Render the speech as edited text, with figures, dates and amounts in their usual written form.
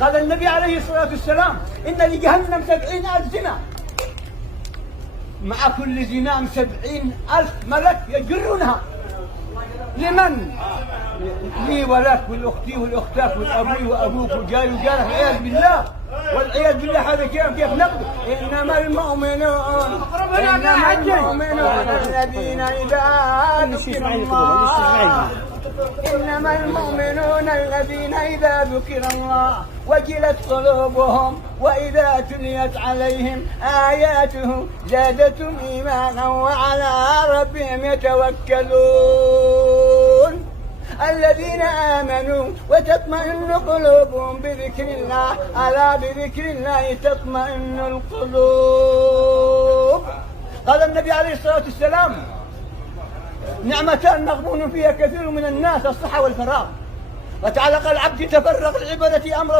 قال النبي عليه الصلاة والسلام إن لجهنم 70,000 زنا، مع كل زنام 70,000 ملك يجرونها. لمن؟ لي ولك والأختي والأختك والأبوي وأبوك وجاري وجارك، والعياذ بالله والعياذ بالله. هذا كيف نقضي؟ إنما المؤمنون الذين إذا ذكر الله إنما المؤمنون الذين إذا ذكر الله وجلت قلوبهم وإذا تليت عليهم آياته زادتهم إيمانا وعلى ربهم يتوكلون. الذين آمنوا وتطمئن قلوبهم بذكر الله، ألا بذكر الله تطمئن القلوب. قال النبي عليه الصلاة والسلام نعمتان مغبون فيها كثير من الناس، الصحة والفراغ. وتعالى قال العبد تفرغ لعبادة أمر